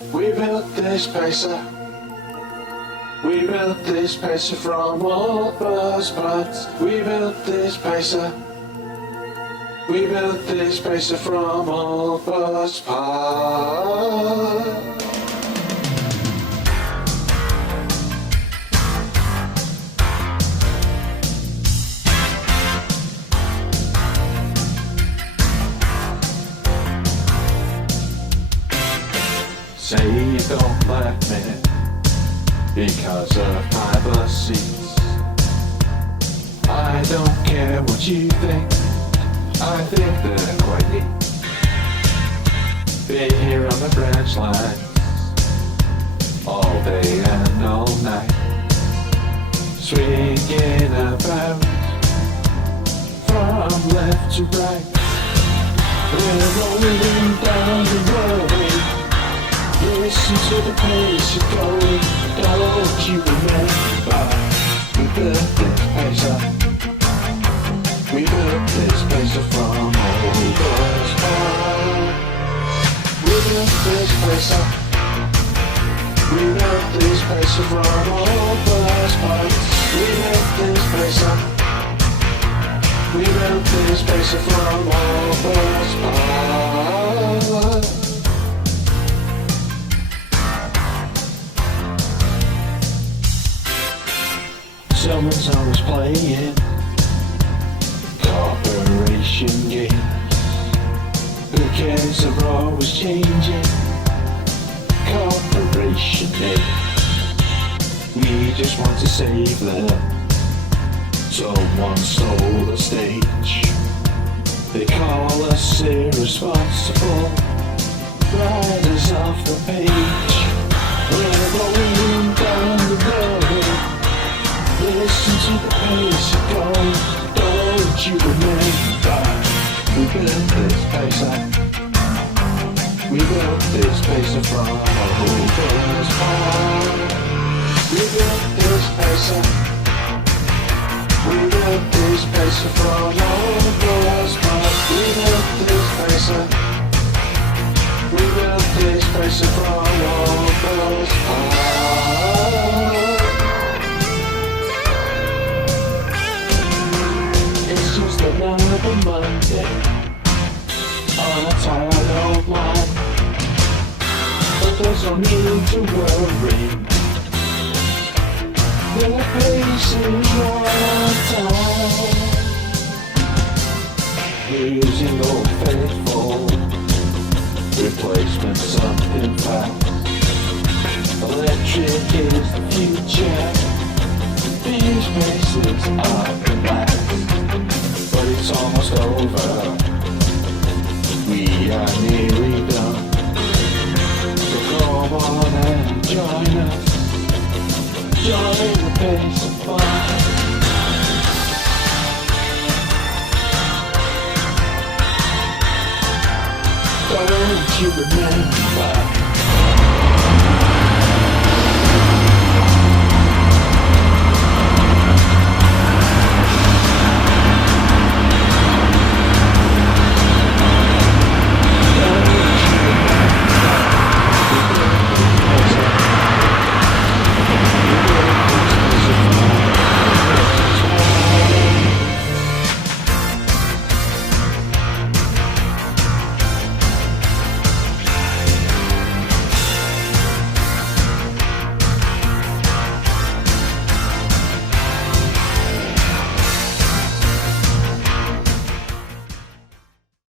We built this pacer. We built this pacer from old bus parts. We built this pacer. We built this pacer from old bus parts. Say you don't like me because of my bus seats. I don't care what you think, I think they're quite neat. Been here on the branch line all day and all night, swinging about from left to right. We're rolling down the road. Listen to the pace you're going. Don't you remember? We built this pacer. We built this pacer from old bus parts. We built this pacer. We built this pacer from old bus parts. We built this pacer. We built this pacer from old bus parts. Someone's always playing corporation games. Who cares, they're always changing corporation names. We just want to save them. Someone stole the stage. They call us irresponsible riders off the page. We're rolling down the road. Listen to the pace you're going. Don't you remember? We built this pacer. We built this pacer from old bus parts. We built this pacer. We built this pacer from old bus parts. We built this pacer. We built this pacer from old bus parts. Another Monday on a tired old line, but there's no need to worry. The pace is right on time. We're using Old Faithful, replacement something fast. Electric is the future. These paces are the last. But it's almost over. We are nearly done. So come on and join us. Join the pace of fun. Don't you remember?